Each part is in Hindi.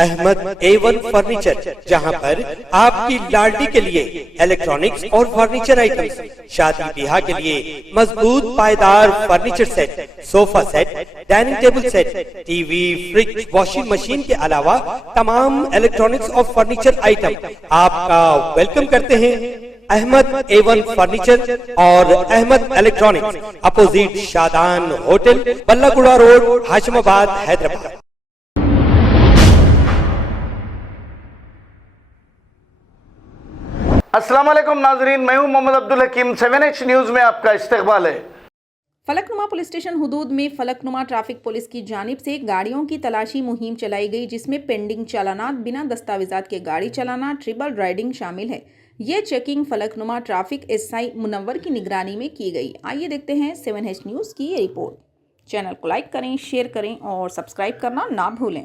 अहमद A1 फर्नीचर, जहां पर आपकी लाडली के लिए इलेक्ट्रॉनिक्स और फर्नीचर आइटम्स, शादी ब्याह के लिए मजबूत पायदार furniture set, sofa set, dining table set, TV, fridge, washing machine के अलावा तमाम इलेक्ट्रॉनिक्स और फर्नीचर आइटम आपका वेलकम करते हैं। अहमद A1 फर्नीचर और Ahmad electronics, opposite Shadan hotel, Ballaguda road, Hashimabad, Hyderabad. अस्सलाम वालेकुम नाजरीन, मैं हूं मोहम्मद अब्दुल हकीम। 7H न्यूज़ में आपका इस्तकबाल है। फलकनुमा पुलिस स्टेशन हुदूद में फलकनुमा ट्रैफिक पुलिस की जानिब से गाड़ियों की तलाशी मुहिम चलाई गई, जिसमें पेंडिंग चालानात, बिना दस्तावेजात के गाड़ी चलाना, ट्रिपल राइडिंग शामिल है। ये checking Falaknuma traffic SI Munawwar की निगरानी में की गई। आइए देखते हैं 7H न्यूज़ की ये रिपोर्ट। चैनल को लाइक करें, शेयर करें और सब्सक्राइब करना ना भूलें।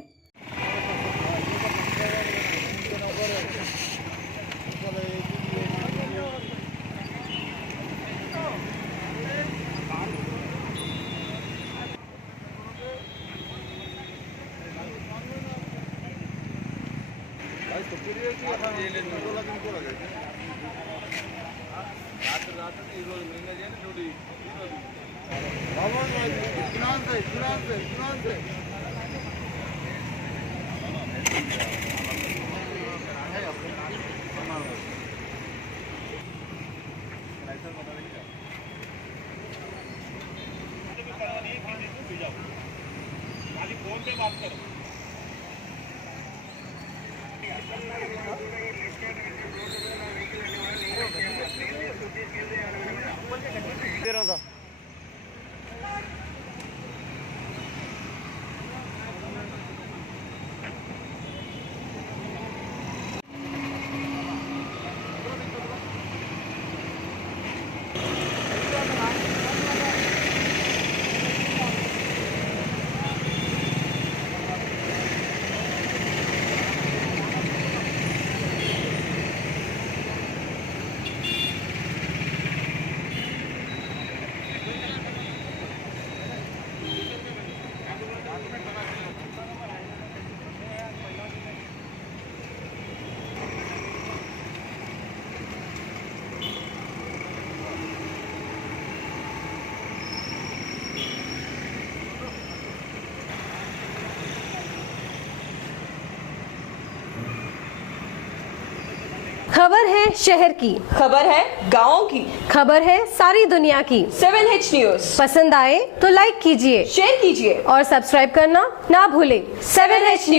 खबर है शहर की, खबर है गाँव की, खबर है सारी दुनिया की। 7H न्यूज़ पसंद आए तो लाइक कीजिए, शेयर कीजिए और सब्सक्राइब करना ना भूलें। 7H news.